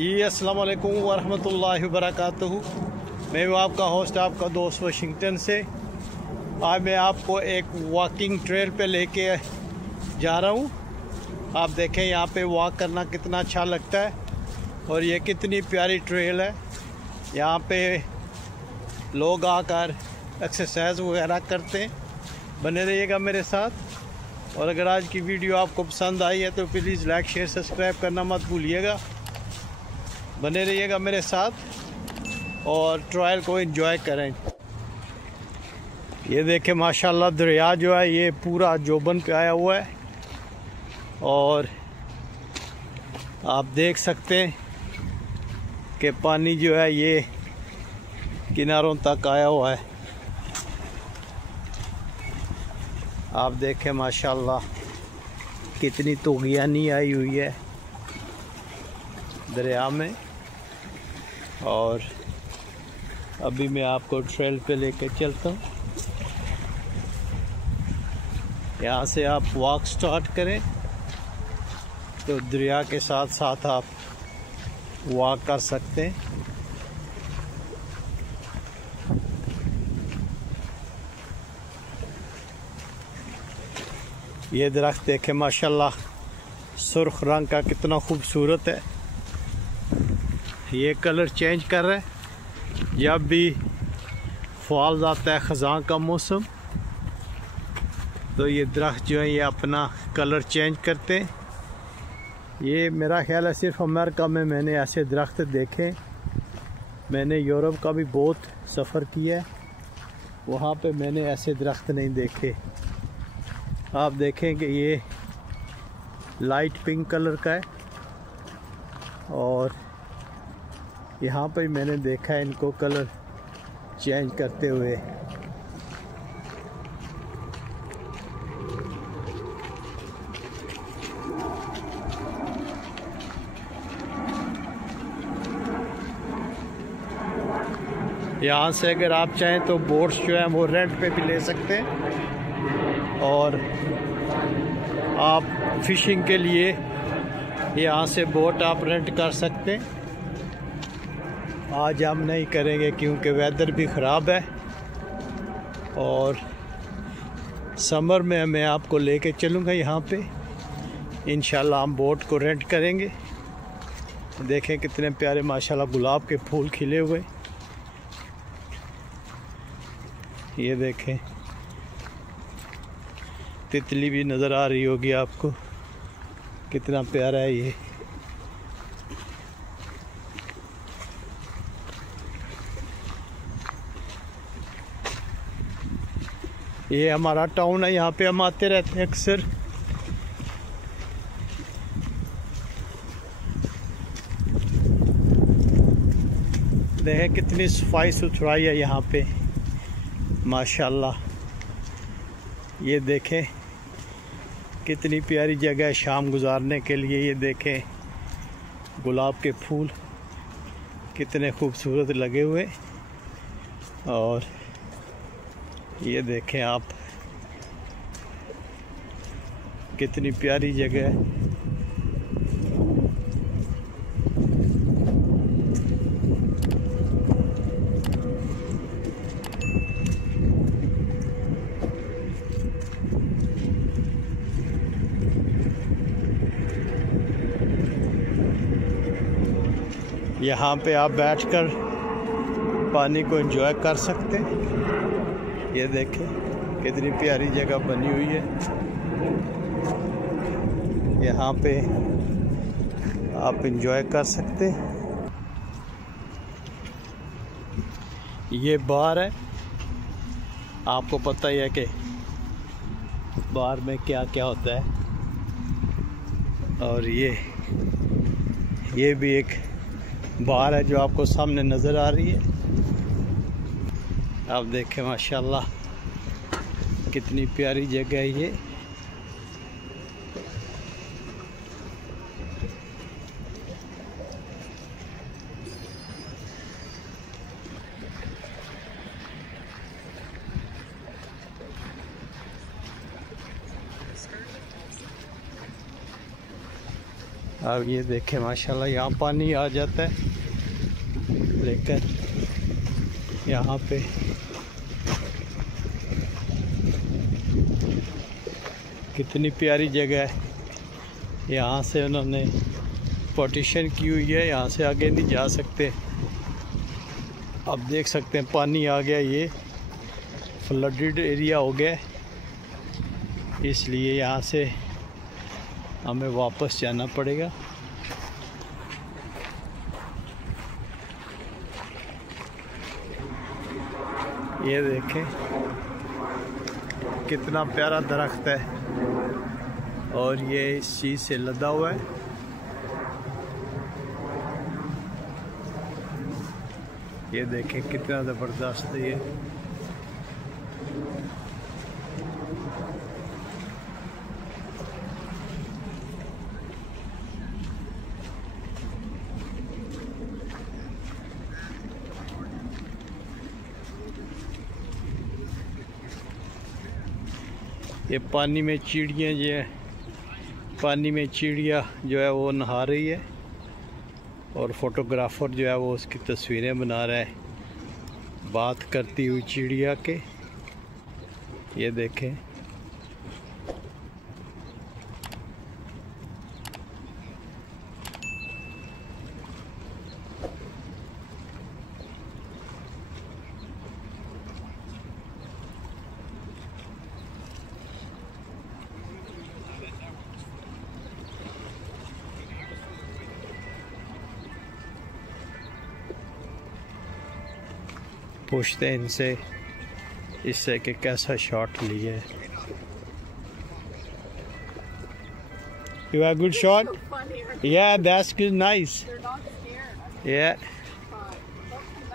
जी अस्सलाम वालेकुम वरहमतुल्लाहि वबरकातुहू। मैं हूँ आपका होस्ट, आपका दोस्त वाशिंगटन से। आज मैं आपको एक वॉकिंग ट्रेल पे लेके जा रहा हूँ। आप देखें यहाँ पे वॉक करना कितना अच्छा लगता है और ये कितनी प्यारी ट्रेल है। यहाँ पे लोग आकर एक्सरसाइज वगैरह करते हैं। बने रहिएगा मेरे साथ। और अगर आज की वीडियो आपको पसंद आई है तो प्लीज़ लाइक शेयर सब्सक्राइब करना मत भूलिएगा। बने रहिएगा मेरे साथ और ट्रायल को एंजॉय करें। ये देखें माशाल्लाह दरिया जो है ये पूरा जोबन पे आया हुआ है और आप देख सकते हैं कि पानी जो है ये किनारों तक आया हुआ है। आप देखें माशाल्लाह कितनी तूगियानी आई हुई है दरिया में। और अभी मैं आपको ट्रेल पे लेके चलता हूँ। यहाँ से आप वॉक स्टार्ट करें तो दरिया के साथ साथ आप वॉक कर सकते हैं। ये दरख्त देखें माशाल्लाह सुर्ख रंग का कितना खूबसूरत है। ये कलर चेंज कर रहा है जब भी फॉल आता है ख़ज़ां का मौसम, तो ये दरख्त जो है ये अपना कलर चेंज करते हैं। ये मेरा ख्याल है सिर्फ अमेरिका में मैंने ऐसे दरख्त देखे। मैंने यूरोप का भी बहुत सफ़र किया है, वहाँ पे मैंने ऐसे दरख्त नहीं देखे। आप देखें कि ये लाइट पिंक कलर का है और यहाँ पर मैंने देखा है इनको कलर चेंज करते हुए। यहाँ से अगर आप चाहें तो बोट्स जो हैं वो रेंट पे भी ले सकते हैं और आप फिशिंग के लिए यहाँ से बोट आप रेंट कर सकते हैं। आज हम नहीं करेंगे क्योंकि वेदर भी ख़राब है और समर में मैं आपको लेके चलूँगा यहाँ पे। इंशाल्लाह हम बोट को रेंट करेंगे। देखें कितने प्यारे माशाल्लाह गुलाब के फूल खिले हुए। ये देखें तितली भी नज़र आ रही होगी आपको, कितना प्यारा है ये। ये हमारा टाउन है, यहाँ पे हम आते रहते हैं अक्सर। देखें कितनी सफाई सुथराई है यहाँ पे माशाल्लाह। ये देखें कितनी प्यारी जगह है शाम गुजारने के लिए। ये देखें गुलाब के फूल कितने खूबसूरत लगे हुए और ये देखें आप कितनी प्यारी जगह है। यहाँ पे आप बैठकर पानी को एंजॉय कर सकते हैं। ये देखें कितनी प्यारी जगह बनी हुई है। यहाँ पे आप एंजॉय कर सकते हैं। ये बार है, आपको पता ही है कि बार में क्या क्या होता है। और ये भी एक बार है जो आपको सामने नज़र आ रही है। आप देखें माशाल्लाह कितनी प्यारी जगह है ये। अब ये देखें माशाल्लाह यहाँ पानी आ जाता है, लेकर यहाँ पे कितनी प्यारी जगह है। यहाँ से उन्होंने पार्टीशन की हुई है, यहाँ से आगे नहीं जा सकते। अब देख सकते हैं पानी आ गया, ये फ्लडेड एरिया हो गया, इसलिए यहाँ से हमें वापस जाना पड़ेगा। ये देखें कितना प्यारा दरख्त है और ये इस चीज़ से लदा हुआ है। ये देखें कितना ज़बरदस्त है ये। ये पानी में चिड़ियाँ जो है, पानी में चिड़िया जो है वो नहा रही है और फोटोग्राफर जो है वो उसकी तस्वीरें बना रहा है, बात करती हुई चिड़िया के। ये देखें पूछते हैं इनसे इससे कि कैसा शॉट लिए। You have good shot? Yeah, that's good, nice. Yeah.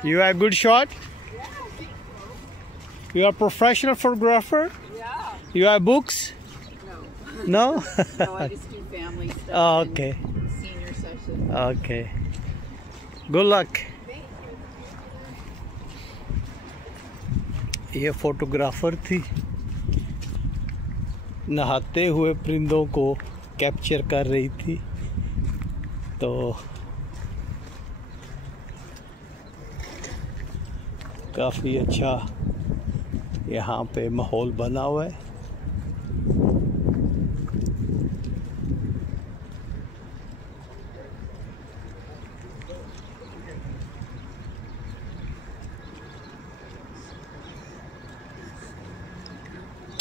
You have good shot? You are professional photographer? Yeah. You have books? No. No? No, I just do family stuff. Oh, okay. And senior sessions. Okay. Good luck. ये photographer थी, नहाते हुए परिंदों को capture कर रही थी। तो काफ़ी अच्छा यहाँ पे माहौल बना हुआ है।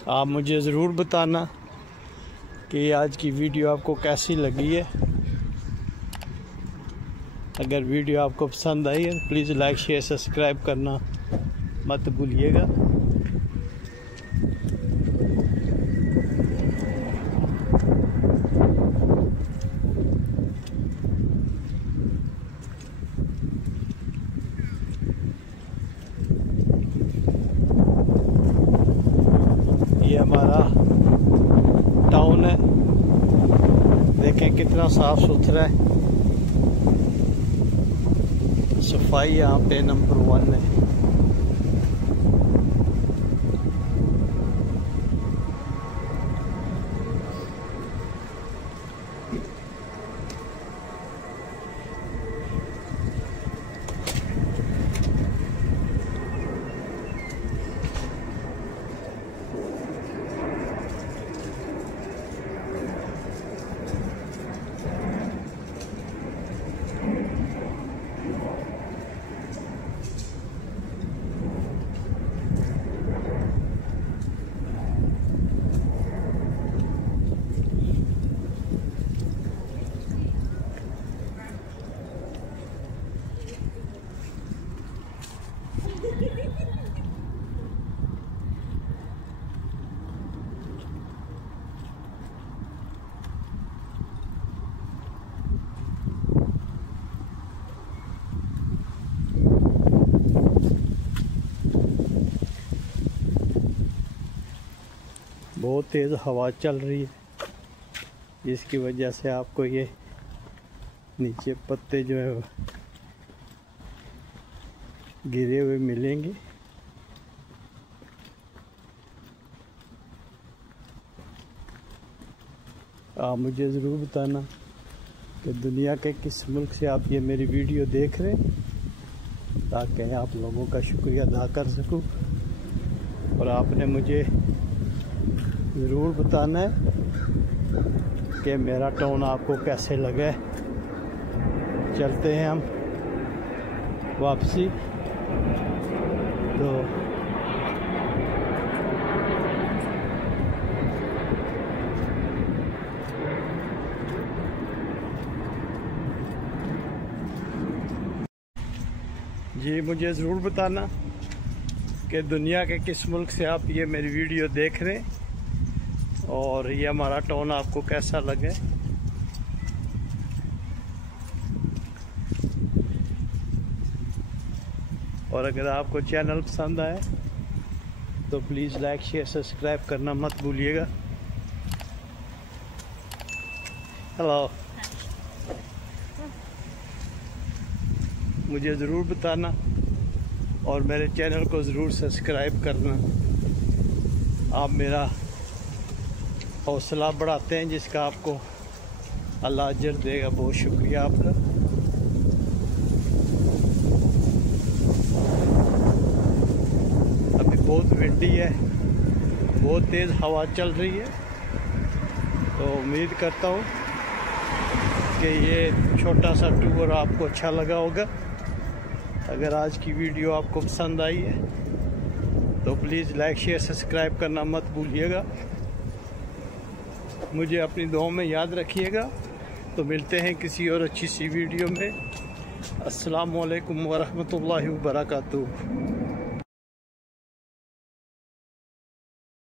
आप मुझे ज़रूर बताना कि आज की वीडियो आपको कैसी लगी है। अगर वीडियो आपको पसंद आई है तो प्लीज़ लाइक शेयर सब्सक्राइब करना मत भूलिएगा। ये हमारा टाउन है, देखें कितना साफ सुथरा है, सफाई यहाँ पे नंबर 1 है। बहुत तेज़ हवा चल रही है, जिसकी वजह से आपको ये नीचे पत्ते जो है गिरे हुए मिलेंगे। आप मुझे ज़रूर बताना कि दुनिया के किस मुल्क से आप ये मेरी वीडियो देख रहे हैं, ताकि आप लोगों का शुक्रिया अदा कर सकूं। और आपने मुझे ज़रूर बताना है कि मेरा टाउन आपको कैसे लगा है। चलते हैं हम वापसी। तो जी मुझे ज़रूर बताना कि दुनिया के किस मुल्क से आप ये मेरी वीडियो देख रहे हैं और ये हमारा टाउन आपको कैसा लगे। और अगर आपको चैनल पसंद आए तो प्लीज़ लाइक शेयर सब्सक्राइब करना मत भूलिएगा। हेलो, मुझे ज़रूर बताना और मेरे चैनल को ज़रूर सब्सक्राइब करना। आप मेरा हौसला बढ़ाते हैं, जिसका आपको अल्लाह अजर देगा। बहुत शुक्रिया आपका। अभी बहुत विंडी है, बहुत तेज़ हवा चल रही है। तो उम्मीद करता हूँ कि ये छोटा सा टूर आपको अच्छा लगा होगा। अगर आज की वीडियो आपको पसंद आई है तो प्लीज़ लाइक शेयर सब्सक्राइब करना मत भूलिएगा। मुझे अपनी दुआओं में याद रखिएगा। तो मिलते हैं किसी और अच्छी सी वीडियो में। अस्सलामु अलैकुम वरहमतुल्लाहि वबरकातुहू।